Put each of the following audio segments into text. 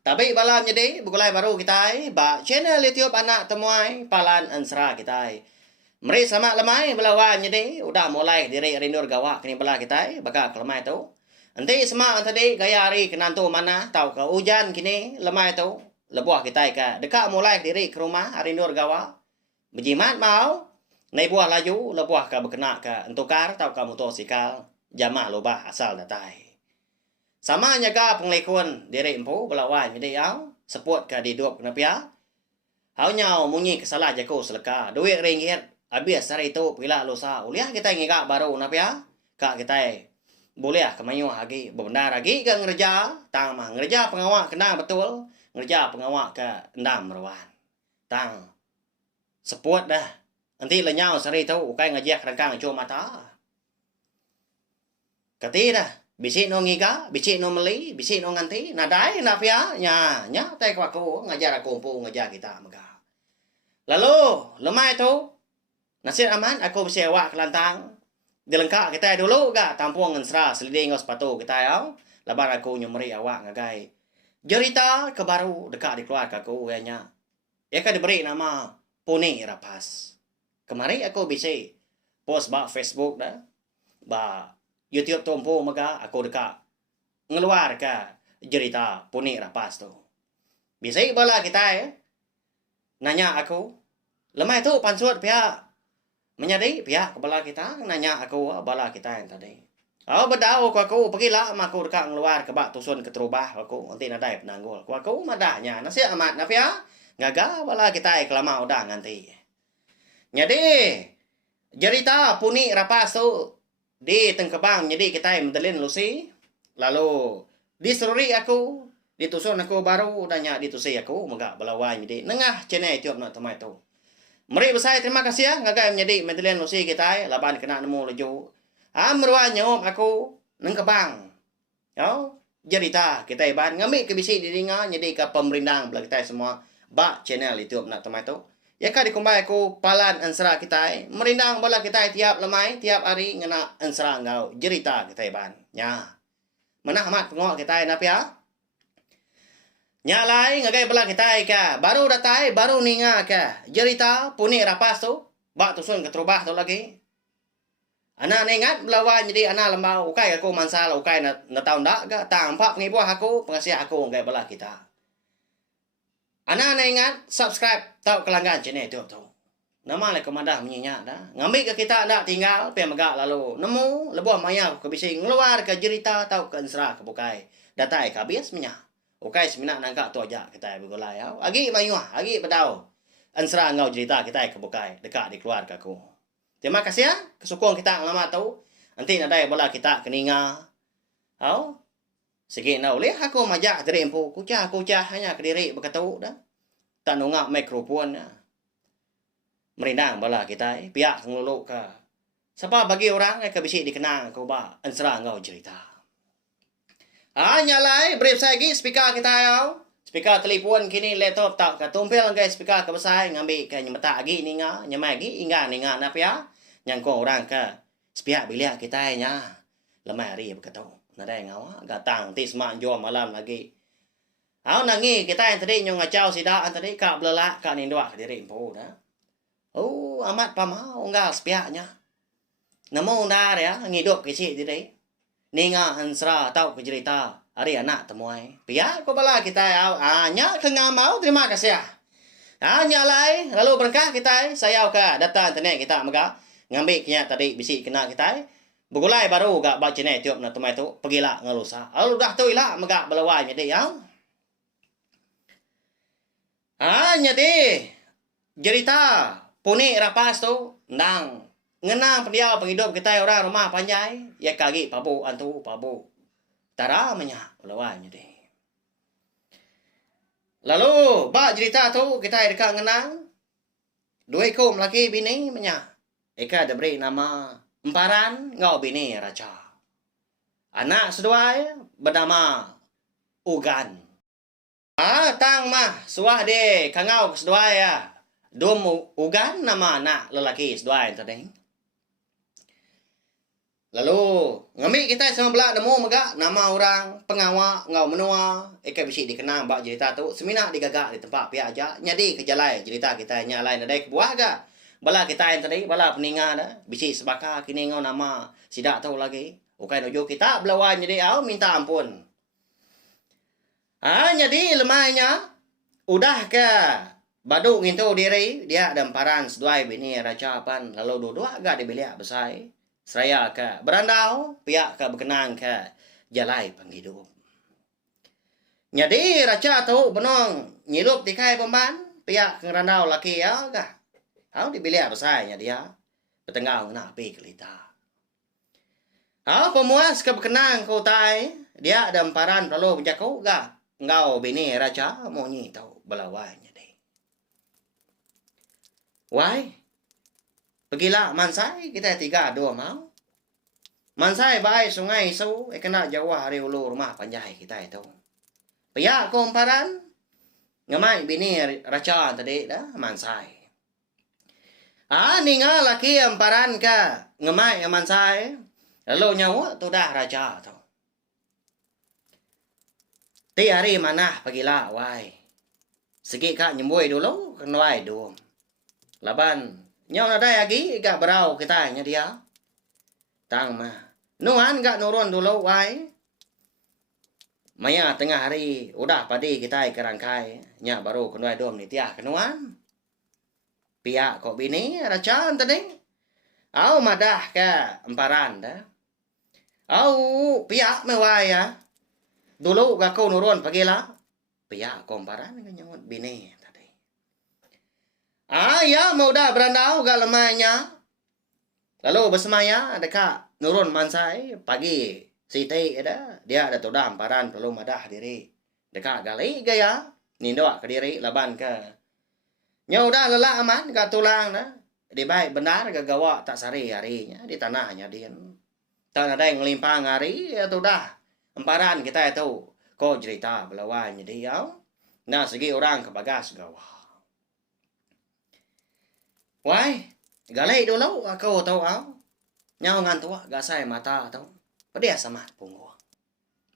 Tapi balam jadi bukulai baru kita ba channel YouTube anak temuai palan ansra kita. Meri selamat lemai belawan jadi udah mulai diri rindur gawak kini bela kita baka kelemai tu. Nanti semak tadi gaya hari kenantu mana tahu ke hujan kini lemai tu lebuah kita ka dekat mulai diri ke rumah rindur gawak. Berjimat mau nai buah laju lebuah ka berkena ka entukar tahu ka motosikal jamaah lobah asal datai. Sama nyaga penglekon diri empu belawan jadi au seput ka didup kenapa hau nyau munyi kesalah jako seleka duit ringgit habis hari itu pila lusa uliah kita ngiga baru kenapa ka kita boleh kemayu lagi benar lagi ke ngerja tang mah ngerja pengawak kena betul ngerja pengawak ke endam meruan tang seput dah nanti lenyau hari itu ukai ngajak rangkang cuma mata kati dah bisik no ngiga, bisik no meli, bisik no nganti, nadai napia, nya, tay ko aku ngajar aku umpu ngajar kita mega. Lalu lemai tu, nasir aman aku bisa awak kelantang, dilengkap kita dulu ga tampung ngensra seliding ngos sepatu kita yau, labar aku nyumri awak ngagai. Jerita ke baru dekat di keluarga aku kayaknya. Ya kan diberi nama Puni Rapas. Kemari aku bisa post ba Facebook dah, ba YouTube tompo maka aku dekat ngeluar ke cerita Puni Rapas tu. Bisa bala kita nanya aku, lemah itu pansut pihak menyadari pihak kepala kita nanya aku bala kita yang tadi. Oh bedau aku pergilah aku dekat ngeluar ke bak tusun keterubah aku nanti nadai penanggul. Aku madahnya nasi amat nafia ngaga bala kita kelama udah nganti. Jadi cerita Puni Rapas tu di Tengkebang jadi kita mendelin lusi lalu di story aku ditusun aku baru udahnya ditusi aku megak belawan jadi nengah channel YouTube nak temai tu meri besar terima kasih ya ngagai menjadi mendelin lusi kita laban kena nemu leju amruan nyom aku Nengkebang yo jadi ta kita ban ngambil ke bisi diringa jadi ke pemerintah belah kita semua bak channel YouTube nak temai tu ya kan dikumbai aku palan ansra kita merindang bola kita tiap lemai tiap hari ngena ansra ngau jerita kita ban nya mana amat pengok kita napa ya nya lai ngagai bola kita ka baru datai baru ninga ka jerita Puni Rapas tu bak tusun ke terubah tu lagi ana ingat belawan jadi ana lembau ukai aku mansal ukai na tahu ndak ga tampak ngibuah aku pengasih aku ngagai bola kita Ana ingat subscribe tau kelanggan channel YouTube tu. Nama le komandah menyenyak dah. Ngambil ke kita nak tinggal pe megak lalu. Nemu lebuah maya ke bising ngeluar ke cerita tau ke ensra ke bukai. Datai ke habis menya. Ukai semina nangka tu aja kita begolai ya. Agi mayuah, agi bedau. Ensra ngau cerita kita ke bukai dekat di keluarga aku. Terima kasih ya kesukong kita lama tahu. Nanti nadai bola kita keninga. Au Sige na uli ako majak dari empu kucah hanya kediri berkatau dah. Tak nungak mikrofon ya. Merindang bala kita pihak ngeluluk ke. Siapa bagi orang ke bisi dikenang kau ba ansra ngau cerita. Nyalai brief saya lagi speaker kita yau. Speaker telefon kini laptop tak ke tumpel guys speaker ke besar ngambil ke nyemata lagi ninga nyamai lagi inga ninga napa ya. Yang kau orang ke speaker bilik kita nya. Lemai hari berkatau. Nadai ngawa gatang ti semak jom malam lagi. Au nangi kita yang tadi nyong ngacau sida tadi ka belelak ka nindua diri empu dah. Oh amat pamau nggal sepiaknya. Namo ndar ya ngidup kisi diri. Ninga ansra tau ke cerita hari anak temuai. Pia ko bala kita ya. Nya ke ngamau terima kasih ya. Nyalai lalu berkah kita saya ka data internet kita mega ngambil kenya tadi bisi kena kita. Begulai baru gak baca channel YouTube na temai tu pergilah ngelusa. Lalu dah tu ilah megak belawai jadi ya. Jadi cerita Puni Rapas tu ndang ngenang pendiau penghidup kita orang rumah panjai ya kagi pabu antu pabu. Tara menya belawai jadi. Lalu ba cerita tu kita dekat ngenang dua ikum laki bini menya. Eka diberi nama Emparan ngau bini raja. Anak seduai bernama Ugan. Tang mah suah de kangau seduai ya. Dum Ugan nama anak lelaki seduai tadi. Lalu ngambil kita sama belak nemu maga nama orang pengawak ngau menua ikan bisi dikenang bak cerita tu semina digagak di tempat pihak aja nyadi kejalai cerita kita nyalai nadai buah ga bala kita yang tadi bala peninga dah bisi sebaka kini ngau nama sidak tahu lagi ukai nojo kita belawan jadi au minta ampun jadi lemahnya udah ke baduk ngintu diri dia ada emparan seduai bini raja pan lalu dua-dua ga dibeliak besai seraya ke berandau pihak ke berkenang ke jalai penghidup. Jadi raja tu benong nyilup tikai pemban pihak ke randau laki ya kah. Hau dibilik besarnya dia bertengah nak api kelita. Hau pemuas ke berkenang kau tai dia ada emparan lalu berjakau kah. Engkau bini raja mau nyi tau belawanya deh. Why? Pergilah Mansai kita tiga dua mau. Mansai baik sungai su kena jauh hari ulu rumah panjai kita itu. Pihak komparan ngamai bini raja tadi dah Mansai. Ninga laki emparan ka ngamai Mansai. Lalu nyawa tu dah raja tu. Ti hari mana pergilah wai. Segi kak nyembui dulu kenwai dum. Laban nyaw na day lagi gak berau kita nya dia. Tang mah. Nuan gak nurun dulu wai. Maya tengah hari udah padi kita kerangkai nya baru kenai dom ni tiah kenuan. Pihak kok bini raja tadi. Au madah ke emparan dah. Au pihak mewai ya. Dulu gak kau nurun pagilah. Pihak kok emparan nyawat bini. Ya mau dah berandau gak lemahnya. Lalu bersemaya dekat nurun Mansai pagi siti ada dia ada tudah emparan perlu madah diri dekat gali gaya nindoak ke diri laban ke nyau dah lelah aman gak tulang dah di baik benar gak gawa tak sari harinya di tanahnya dia tak ada yang ngelimpang hari ya tudah emparan kita itu kau cerita belawannya dia nah segi orang ke bagas gawa. Why? Galay dulu ako tahu au. Nyaw ngan tua gasay mata tahu. Pedia sama punggo.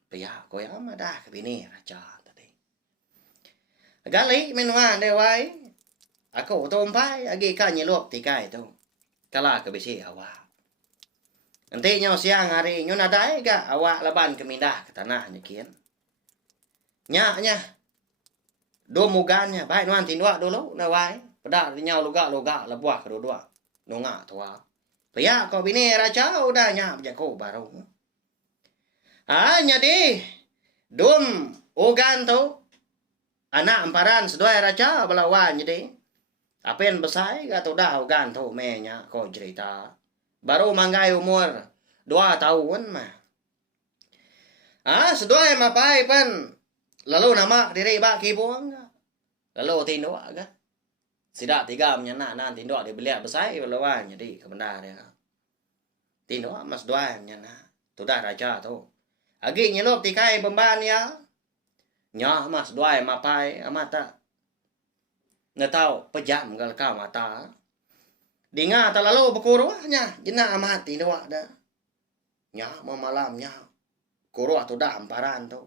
Pia ko ya madah bini raja tadi. Galay minuan de wai. Ako tompai agi ka nyilup tikai tu. Kala ke bisi awak. Nanti nyaw siang hari nyo nadai ga awak laban ke mindah ke tanah nyekian. Nya. Do mugannya baik nuan tindua dulu na wai. Pedak nyau loga lebuah kedua nunga tua. Pia kau bini raja udah nyap jako baru. Jadi dum ogan tu anak emparan sedua raja belawan jadi. Apen besai gak tu dah ogan tu menya kau cerita. Baru manggai umur 2 tahun mah. Sedua mapai pen lalu nama diri bak kibuang. Lalu tindua kan. Sidak tiga menyana nan tindok dia beliak besai lawan jadi kebenar dia. Tindok mas dua menyana. Tu dah raja tu. Agi nyelup tikai pemban ya. Nya mas dua mapai amata. Ngetau pejam gal ka mata. Dinga talalu berkuruhnya jena amat tindok dah. Nya malamnya. Kuruh tu dah emparan tu.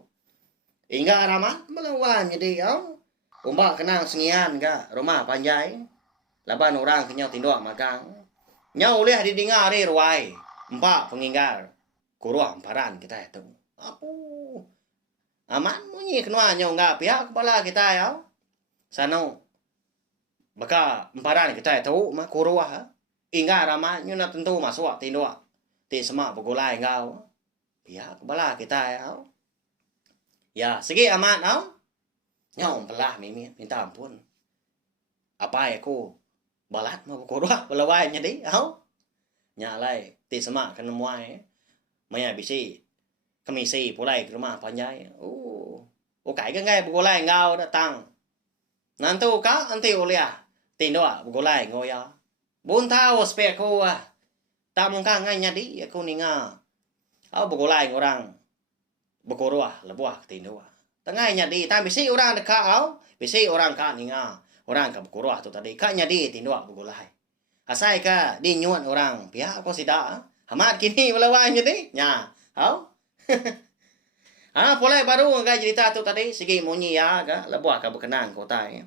Hingga ramah melawan jadi au. Umbak kenang sengian ka rumah panjai. Laban orang kenyau tindok magang. Nyau lihat di dengar hari ruai. Empat penginggar. Kuruah emparan kita itu. Apu. Aman bunyi kenua nyau enggak pihak kepala kita ya. Sano. Baka emparan kita itu mah kuruah. Inggar ramah nyuna tentu masuk tindok. Ti semak begulai engkau. Pihak kepala kita ya. Ya segi aman au. Nyau pelah minta ampun. Apa ya ku balat mau kuruah belawai jadi au. Nyalai ti semak kena muai. Maya bisi kemisi pulai ke rumah panjai. Cái ngay begulai ngau datang. Nantu ka anti ulia. Tindoa begulai ngoya. Bun tahu spek ku tamong ka ngay nyadi aku ninga. Au begulai orang berkuruah lebuah tindoa. Tengah nyadi tam bisi orang dekat au, bisi orang ka ninga. Orang ka berkuruah tu tadi ka nyadi tindoa begulai. Asai ka di nyuan orang pihak aku sida Amat kini melawan jadi. Ya. Hau. Boleh baru enggak cerita tu tadi segi monyi ya ka lebuah ka berkenan kota ya.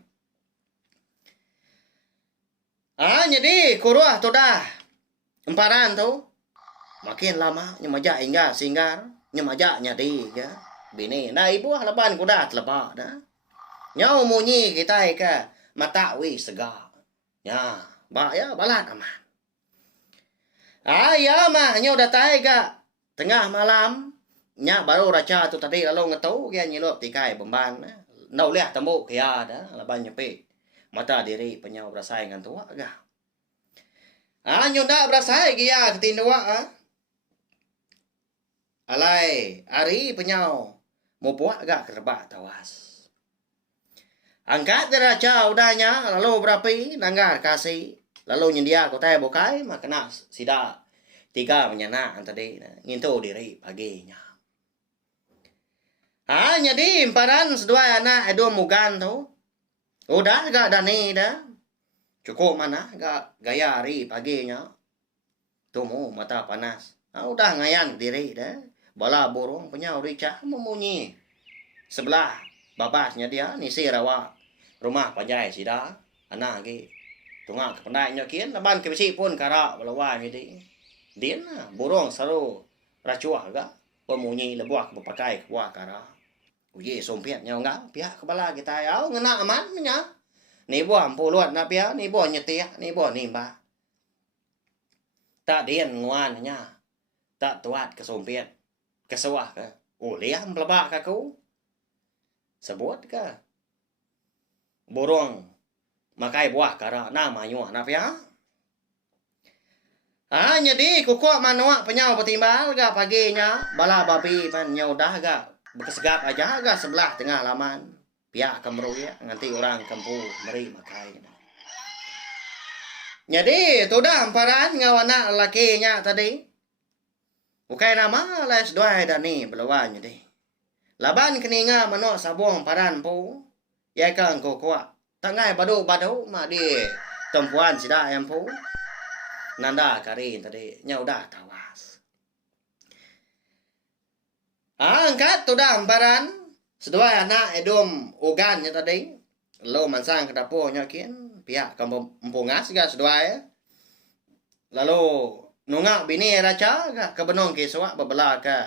Jadi kuruah tu dah. Emparan tu. Makin lama nyemaja hingga singgar nyemaja nyadi ya. Bini nah ibu laban kuda teleba dah. Nyau monyi kita ka mata wi segar. Ya, ba ya balat aman. Ya mah nyau datai ka tengah malam nya baru raca tu tadi lalu ngetau dia nyilop tikai bemban nau liah tembok kia dah laban nyepe mata diri penyau berasai ngan tua ga nyunda berasai kia ketindua alai ari penyau mau puak ga kerba tawas angkat raca udahnya lalu berapi nanggar kasih lalu nyendia kotai bokai makna sida tiga menyana tadi ngintu diri paginya. Jadi emparan sedua anak edo mugan tu. Udah gak dani dah. Cukup mana gak gaya hari paginya. Tumu mata panas. Udah ngayan diri dah. Bala burung punya urica memunyi. Sebelah babasnya dia nisi rawa. Rumah panjai sida. Anak lagi. Tunggu kependainya kian. Laban kebisi pun karak balawan jadi. Din burung seru racuah gak. Pemunyi lebuah kepakai kuah karak. Uye sompiat nhau enggak pihak kepala kita ya ngena aman nya ni bo ampu luat na pihak ni bo nyetia ni bo nimba tak dien nguan nya tak tuat ke sompiat ke sawah ke liam pelebak kaku sebut ke burung makai buah kara na mayu na pihak jadi kukuak manuak penyau petimbal ga paginya bala babi pan nyau dah ga berkesegap aja agak sebelah tengah laman pihak kemru ya nanti orang kampung meri makai jadi tu dah emparan ngawana lakinya tadi bukai nama les dua dani belawan jadi laban keninga mano sabong paran pu ya kang kokwa tangai badu ma di tempuan sida yang pu nanda karin tadi nyau dah tawas. Angkat tu dah emparan sedua anak edom ogannya tadi lo mansang ke dapurnya kian pihak kampung empungas ga sedua ya lalu nungak bini raca ga kebenong ke suak bebelah ke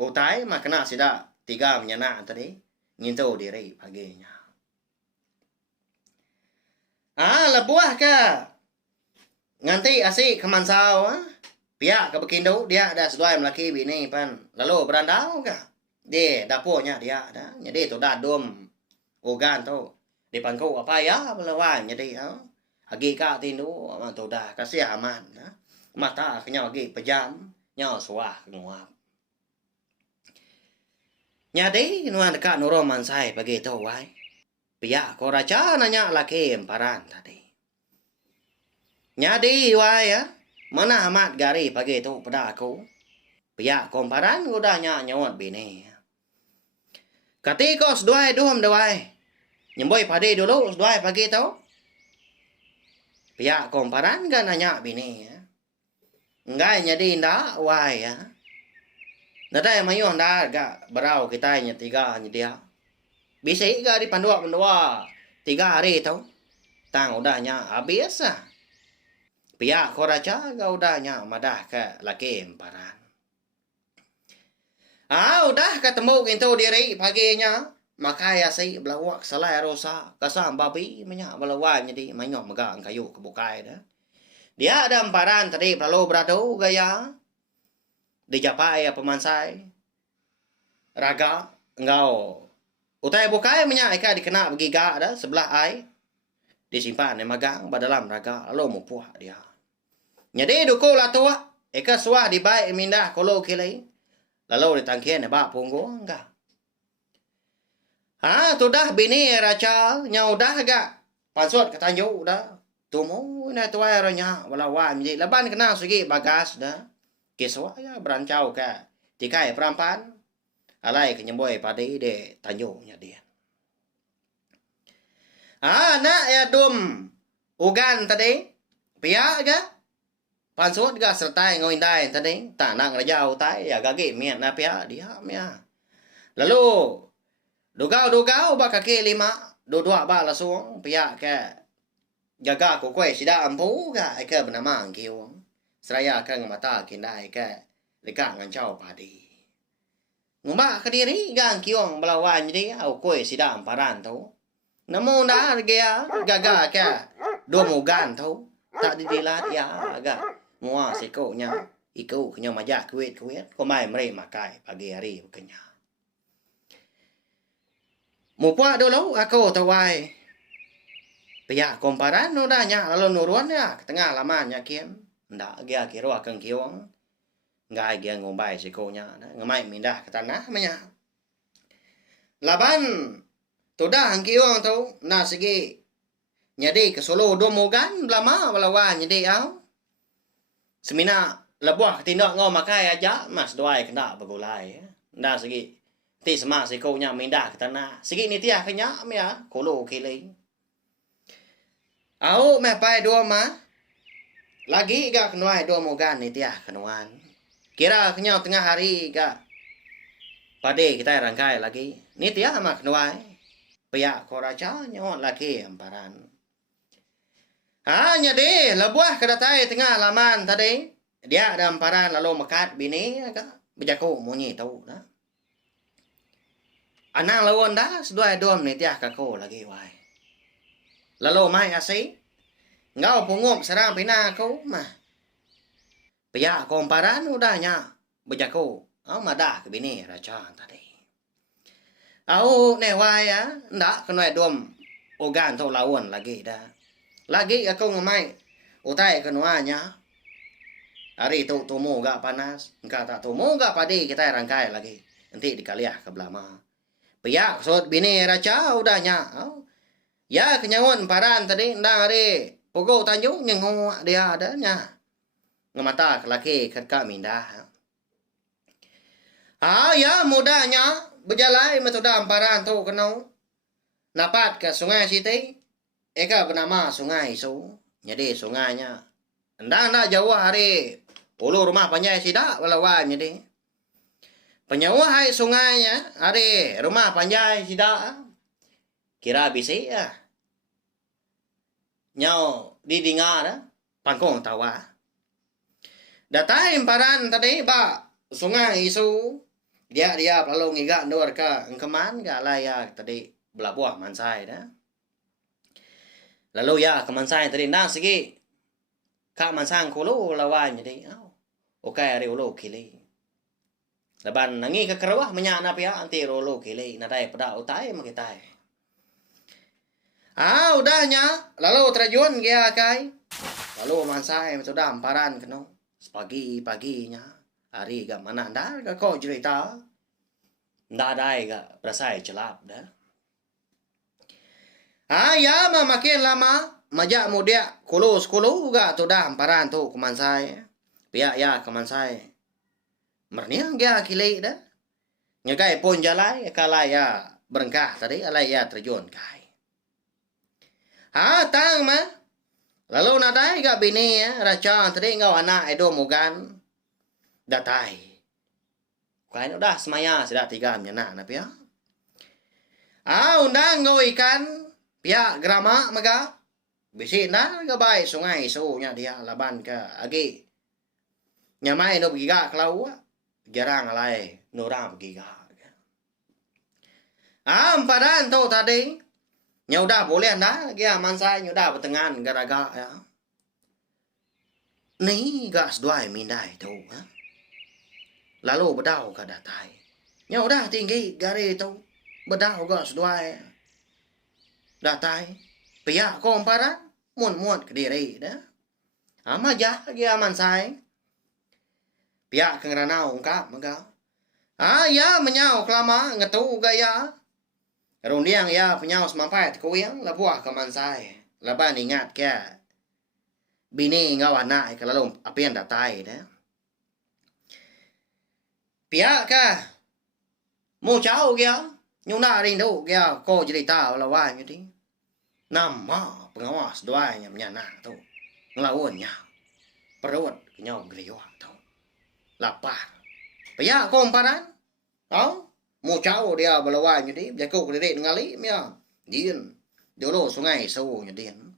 utai makna sida tiga menyana tadi ngintu diri paginya lebuah ke nganti asik kemansau pihak ke bekindo dia ada sedua lelaki bini pan lalu berandau ga di dapurnya dia ada jadi tu dah dom ogan tu di pangku apa ya melawan jadi agi ka tindu tu dah kasih aman mata kenyau agi pejam nyau suah nguap nyadi nuan dekat nuroman sai bagi tu wai pihak ko raca nanya laki emparan tadi nyadi wai ya mana amat gari pagi tu pada aku. Pihak komparan udahnya nyawat bini. Ketika sedua duham dewai. Nyemboi padi dulu sedua pagi tu. Pihak komparan kan nanya bini. Enggak jadi indah wai ya. Nadai mayu anda gak berau kita tiga dia. Bisa gak di pandua 3 hari tu. Tang udahnya habis pihak koraca ga udahnya madah ke laki emparan. Udah ketemu itu diri paginya. Makaya si belawak salai rosa. Kasam babi minyak belawan jadi mayok megang kayu kebukai dah. Dia ada emparan tadi perlu beradu gaya. Dijapai pemansai. Raga engkau. Utai bukai minyak ika dikena begiga dah sebelah ai. Disimpan di magang dalam raga lalu mupuah dia. Jadi duko lah tua eka suah di baik mindah kolo kilai lalu ditangkian ba punggo enggak tu dah bini raca nyau dah gak pansot ketanju dah tumu na tua ronya walawan jadi laban kena segi bagas dah kiswa ya berancau ke tikai perampan alai kenyemboi padi de tanjunya dia nak ya dum ugan tadi pihak ga pan suốt ga sertai ngoi dai tadi ta nang rajau tai ya ga ge mian na pia dia mia lalu dogao ba kaki lima dua ba la xuống pia ke jaga ko kwe sida ampu ga ai ke benama angkiu seraya ke ngamata kindai ke leka ngan chau padi ngumba kadiri ga angkiu belawan jadi au kwe sida amparan tu namo da ga gaga ke dua mugan tu tak didilat ya ga mua seko nya iku nya majak kuit ko mai mre makai pagi hari kenya mupua dulu aku tawai pihak komparan no da nya lalu nuruan ya tengah lama nya kiam ndak gia kiro akan kiong ngai gia ngombai seko nya ngamai mindah ke tanah manya laban toda hang kiong tu na segi nyade ke solo do mogan lama walawan nyade au semina lebuah tindak ngau makai aja mas doai kena bagulai nda segi ti sama seko nya mindah ke tanah segi ni tia kenya mia kolo kile au me pai do ma lagi ga kenuai do mogan ni tia kenuan kira kenya tengah hari ga pade kita rangkai lagi ni tia ma kenuai pia koraja nyo lagi amparan hanya deh lebuah kedatai tengah laman tadi dia ada amparan lalu mekat bini ka bejako monyi tahu dah anang lawan dah sedua dom ni tia kako lagi wai lalu mai asi ngau pungum serang pina aku mah pia komparan udahnya bejako au madah ke bini raja tadi au ne wai ya ndak kenoi dom ogan tu lawan lagi dah lagi aku ngamai utai kenuanya hari tu tumu ga panas engka tak tumu ga padi kita rangkai lagi nanti dikaliah ke belama pihak sot bini raja udahnya ya kenyawon paran tadi ndang hari pogo tanjung nyengo dia adanya ngamata laki kat mindah ya mudahnya berjalan metoda amparan tu kenau napat ke sungai Siti eka bernama sungai Isu jadi sungainya ndang nak jauh hari ulu rumah panjai sidak walawan jadi penyawa hai sungainya hari rumah panjai sidak kira bisi ya nyau di dingar dah pangkong tawa datai paran tadi ba sungai Isu dia lalu ngiga nur ka engkeman ga laya tadi belabuah mansai dah lalu ya kemansai tadi nang segi ka mansang kulo lawan jadi okai ari ulo kili laban nangi ke kerawah menyana pia anti rolo kili nadai pada utai makitai udahnya lalu terjun dia kai lalu mansai sudah amparan keno pagi-paginya hari ga mana nda ga ko cerita nda dai ga rasai celap dah ya makin lama majak mudia kulus ga tu dah amparan tu kemansai pihak ya kemansai merniang dia kilai dah nyagai pun jalai kalai ya berengkah tadi alai ya terjun kai tang mah lalu nadai ga bini ya raja tadi ngau anak edo mugan datai kai no dah semaya sudah 3 menyana na pia undang ngau ikan pihak grama maga bisi na ga bai sungai Isu nya dia laban ka agi nyamai no giga klau jarang alai noram giga padan tu tadi nyau dah boleh na dia mansai nyau dah bertengan garaga ya ni gas duai mindai tu lalu bedau ka datai nyau dah tinggi gari tu bedau gas duai datai pihak komparan muat ke diri dah majah dia mansai pihak kengeranau ungkap maga ya menyau kelama ngetu gaya rundiang ya penyau semampai kuyang labuah ke mansai laban ingat ke bini ngau anak ke lalu apian datai dah pihak ka mu chau kia nyuna rindu kia ko cerita lawan jadi nama pengawas doanya menyana tu ngelawannya perut kenyau geriwa tau. Lapar. Paya ko emparan. Tau? Mau jauh dia belawan jadi jago kedek ngali ya. Din. Dulu sungai so nyadin.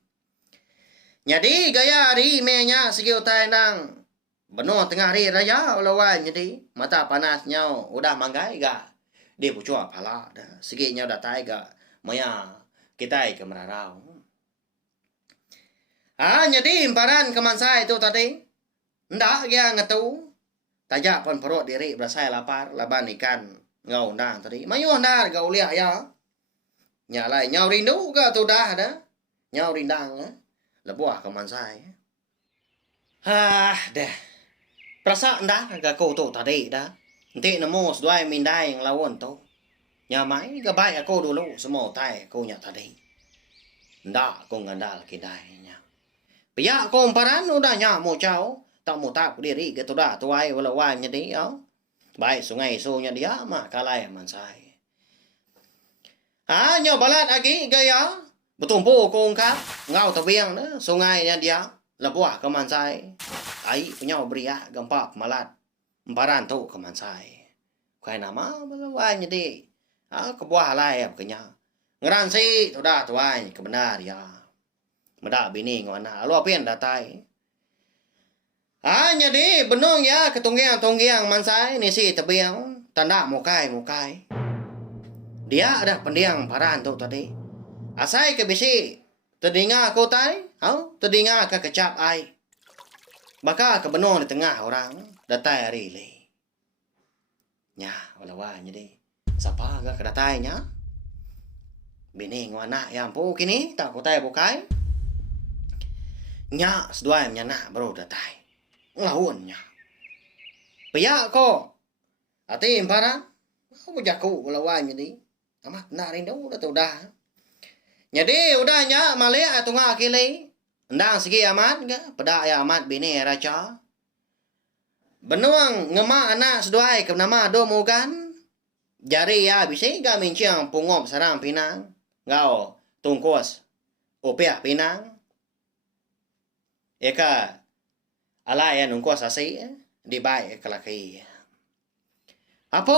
Jadi gaya hari menya segi utai nang benar tengah hari raya belawan jadi mata panas nyau udah manggai ga. Dia pucua pala dah. Segi nyau datai ga maya kita ke merarau. Jadi emparan kemansai itu tadi. Ndak dia ngatu. Tajak pun perut diri berasa lapar laban ikan ngau ndang tadi. Mayu ndar gau liak ya. Nyalai nyau rindu ke tu dah dah. Nyau rindang lebuah kemansai. Dah. Perasa ndak ga kau tu tadi dah. Nanti nemu seduai mindai yang lawan tu. Nyamai ga baik aku dulu semua tai aku nya tadi. Ndak aku ngandal kidainya. Pia ko emparan udah nya mau jauh. Tak mau tak diri ke tu dah tuai wala wan nya di au. Baik sungai so nya dia mah kalai mansai. Nyo balat lagi gaya. Betumpu ko ungkap ngau tabiang dah sungai nya dia lebuah ke mansai. Ai punya beriak gempak malat. Emparan tu ke mansai. Kai nama wala wan nya di. Kebuah lai kenya. Ngeran si tu dah tuai kebenar ya. Meda bini ngona lu apian datai. Jadi benong ya ketunggiang mansai ni si tabiang tanda mukai. Dia ada pendiang paran tu tadi. Asai ke bisi terdinga ko tai, terdinga ke kecap ai. Baka ke benong di tengah orang datai hari le. Nya wala wa jadi. Sapa ga ke datai nya? Bini ngwana yang pu kini tak ko tai bukai. Nya seduai nya nak baru datai. Ngawonnya. Paya ko. Ati emparan. Aku jaku lawan jadi. Amat nak rindu dah tu dah. Jadi udahnya malia tunga kili. Ndang segi amat ga pada ya amat bini raja. Benuang ngema anak seduai ke nama do mugan. Jari ya bisi ga minciang pungop sarang pinang. Ngau tungkos. Opiah pinang. Eka alai nungkos asai di baik kelaki. Apa?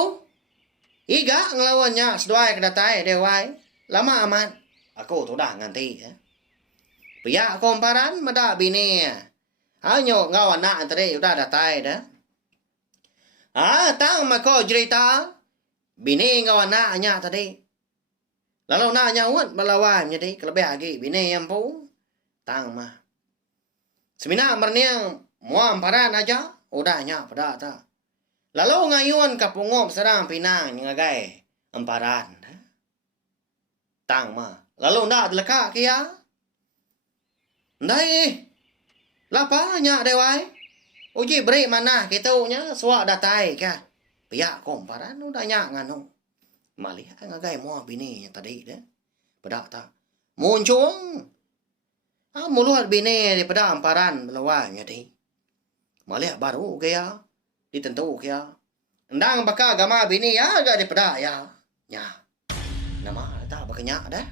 Iga ngelawannya seduai kedatai dewai. Lama amat. Aku tu dah nganti. Pia aku emparan meda bini. Nyo ngau anak antara udah datai dah. Tang mako cerita. Bini ngau anaknya tadi. Lalu naknya uat melawan jadi kelebih lagi. Bini yang pu. Tang mah. Semina merniang muam paran aja, udahnya pada tak. Lalu ngayuan kapungop serang pinang ngagai emparan. Tang mah. Lalu ndak deleka kia. Ndai. Lapanya dewai. Uji beri mana kitunya suak datai ka. Pia ko emparan udahnya nganu. Malih ngagai muam bini tadi dah. Pada tak. Muncung. Muluhat bini daripada emparan melawan jadi. Malih baru kaya ditentu kaya. Endang baka agama bini ya agak daripada ya. Nya. Nama tak bakanya dah.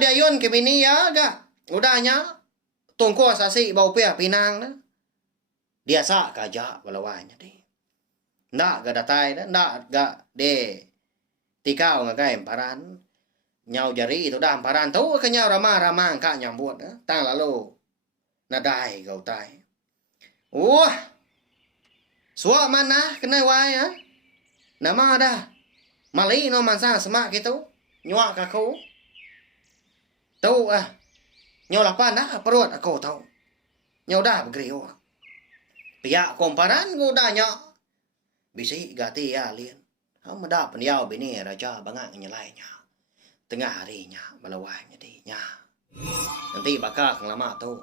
Dia yun ke bini ya agak. Udahnya tungku asasi bau pia pinang dah. Dia sak kaja melawan jadi. Ndak ga datai dah, ndak ga de tikau ngagai emparan. Nyau jari itu dah emparan tu ke nyau ramah-ramah ka nyambut dah. Tang lalu nadai gau tai. Wah. Suak mana kena wai ha? Nama dah. Mali no mansang semak gitu. Nyuak aku. Tahu Nyau lapan dah perut aku tahu. Nyau dah begeriu. Pihak komparan ku dah nyok. Bisi gati ya lian. Meda pendiau bini raja bangang nyelainya. Tengah harinya melawan jadinya. Nanti bakal lama tu.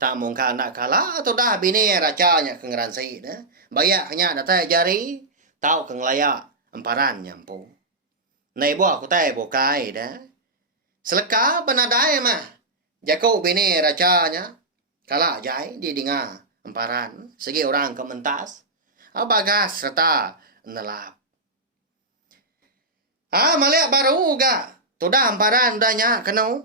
Tak mungkin nak kalah atau dah bini racanya kengeransi dah. Bayaknya datai jari tahu kengelaya emparan nyampu. Nei buah aku tai bokai dah. Seleka penadai mah. Jago bini racanya kalah jai di dengar emparan segi orang kementas. Bagas serta nelap. Maliak baru ga. Tu dah emparan dah nyak kenau.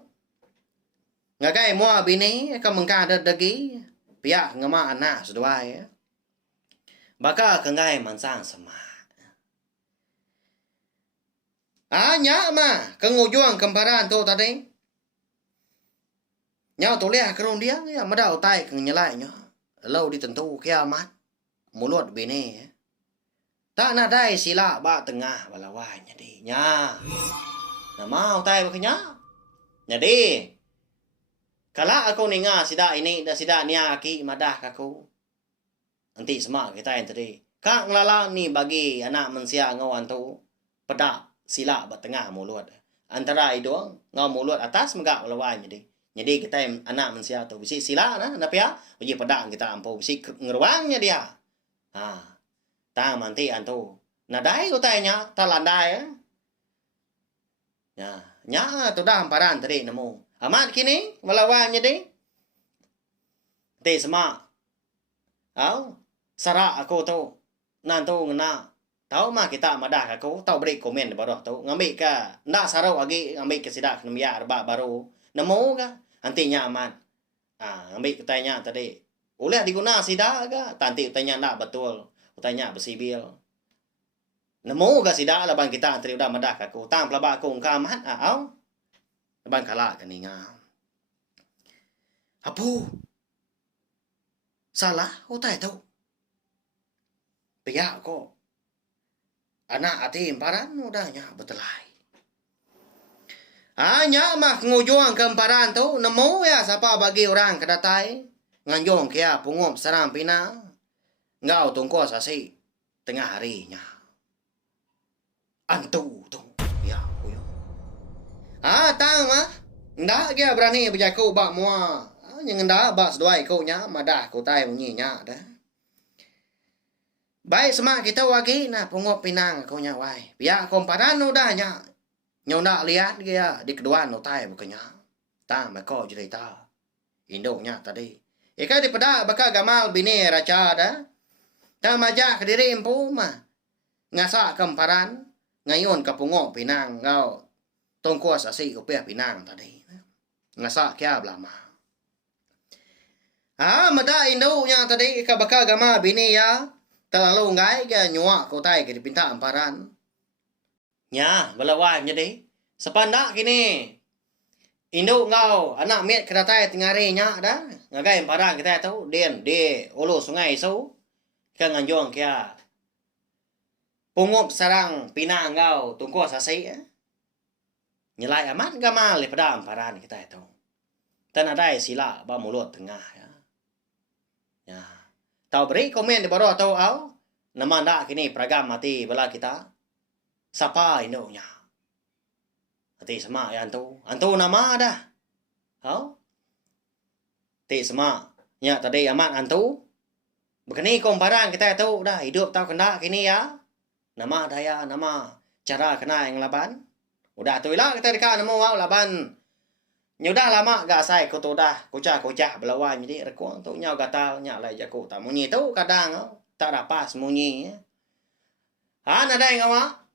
Ngagai mua bini ka mengka dagi pihak ngama anak seduai. Baka kengai mansang sama. Nya ma kengujuang kemparan tu tadi. Nhau tu lihat kerong dia ya madau tai keng nyalai nya. Lâu đi tentu kiamat. Mulut bini. Tak na dai sila ba tengah balawai nyadi nya. Na mau tai ba nya. Nyadi. Kala aku ninga sida ini da sida nia aki madah kaku. Nanti semak kita yang tadi. Kak ngelala ni bagi anak manusia ngawan tu pedak sila ba tengah mulut. Antara itu ngau mulut atas megak balawai nyadi. Jadi kita anak manusia tu bisi sila na napia biji pedang kita ampu bisi ngeruangnya dia. Ha. Tang manti antu. Nadai ko tanya talandai. Ya, nya tu dah hamparan tadi nemu. Amat kini walawanya di. Te sama. Au, sara aku tu. Nantu ngena. Tahu mah kita madah aku tahu beri komen di bawah tu. Ngambil ka ndak sarau lagi ngambil ke sidak nemya arba baru. Nemu ka antinya aman. Ambil tanya tadi. Boleh diguna sidak ke? Tanti tanya nak betul. Tanya bersibil. Nemu ke sidak laban kita antri udah madah aku. Tang pelabak aku ngka amat. Au. Laban kalak ke ni ngam. Apu. Salah. Utai tu. Pihak ko. Anak ati imparan udahnya betelai. Nya mah ngujuang kemparan tu nemu ya siapa bagi orang kedatai nganjong kia pungop serang pina ngau tungko sasi tengah harinya antu tu ya kuyo tang mah ndak dia berani berjaku bak mua yang ndak bak seduai kau nya madah kau tai bunyinya dah baik semak kita wagi nah pungop pinang kau nya wai biar komparan udahnya nhau nak lihat dia di kedua no tai bukannya ta mako cerita indoknya tadi ika di pada baka gamal bini raja dah ta majak diri empu mah ngasa kemparan ngayon kapungo pinang ngau tongko sasi ko pinang tadi ngasa kya blama mada indoknya tadi ika baka gamal bini ya terlalu ngai ke nyuak ko tai ke dipinta amparan nya balawai jadi sepanda kini induk ngau anak met keratai tengare nya dah ngagai parang kita tahu den di ulu sungai so kan nganjong kia pungup sarang pina ngau tungko sasi nyelai aman gamal le padam paran kita tahu tan ada sila ba mulut tengah ya tahu beri komen di bawah tahu au namanda kini peragam mati bala kita sapa induknya. Hati semak ya antu. Antu nama dah. Hau? Hati semak. Ya tadi amat antu. Begini komparan kita tahu dah. Hidup tahu kena kini ya. Nama daya, nama cara kena yang laban. Udah tu lah kita dekat nama wau laban. Nyudah lama gak sai ko tu dah. Kucah belawan jadi rekuang tu nyau gatal nyak lai jaku tak munyi tu kadang tak dapat munyi. Nada yang awak?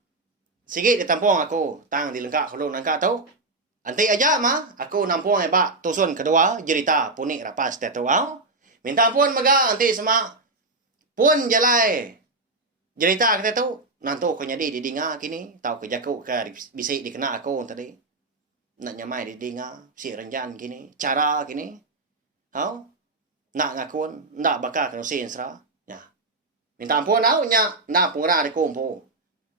Sige ditampung aku tang di lengkap kalau nangka tahu anti aja mah aku nampung hebat tusun kedua jerita punik rapas tetu minta pun maga anti sama pun jalai jerita kita tu nanto ko nyadi didinga kini tahu kejaku ke bisa dikena aku tadi nak nyamai didinga si renjan kini cara kini nak ngakun ndak bakal kena sin sra ya minta ampun nya nak pura di kumpu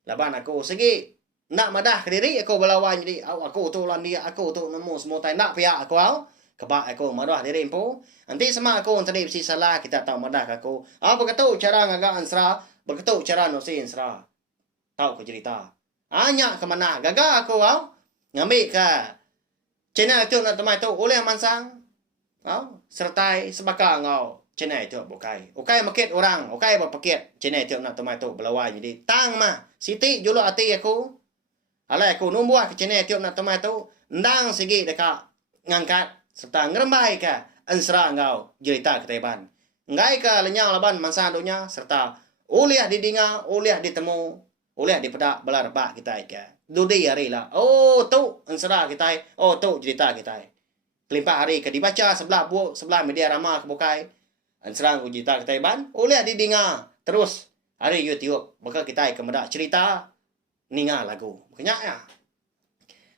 laban aku segi nak madah ke diri aku belawan jadi aku tu lan dia aku tu nemu semua tai nak pihak aku kebak aku madah diri empu nanti sama aku tadi si salah kita tahu madah aku begitu cara ngaga ansra begitu cara nosi ansra tahu ku cerita anya ke mana gaga aku ngambil ke channel tu nak temai tu oleh mansang sertai sebaka ngau channel itu bukai market orang berpaket channel itu nak temai tu belawan jadi tang mah siti julu ati aku alai aku numbuah ke channel itu nak temai tu ndang segi dekat ngangkat serta ngerembai ke ansra ngau cerita keteban ngai ke lenyang laban mansa dunia serta uliah didinga uliah ditemu uliah dipedak belarba kita ke dudi hari lah tu ansra kita tu cerita kita Kelimpah hari ke dibaca sebelah buku, sebelah media ramah kebukai. Serang uji tak ketaiban. Oleh didengar terus hari YouTube. Maka kita akan mendak cerita ninga lagu. Makanya ya.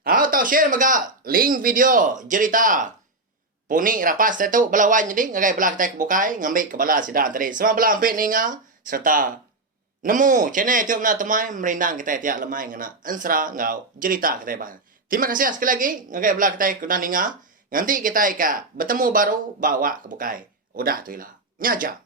Tahu share maka link video cerita. Puni rapas tu belawan jadi ngagai belah kita kebukai ngambil kepala sidang tadi. Semua belah ampit ninga serta nemu channel YouTube na temai merindang kita tiap lemai ngana ansra ngau cerita kita ban. Terima kasih sekali lagi ngagai belah kita kuna ninga. Nanti kita bertemu baru bawa kebukai. Udah tu lah. Nyaja.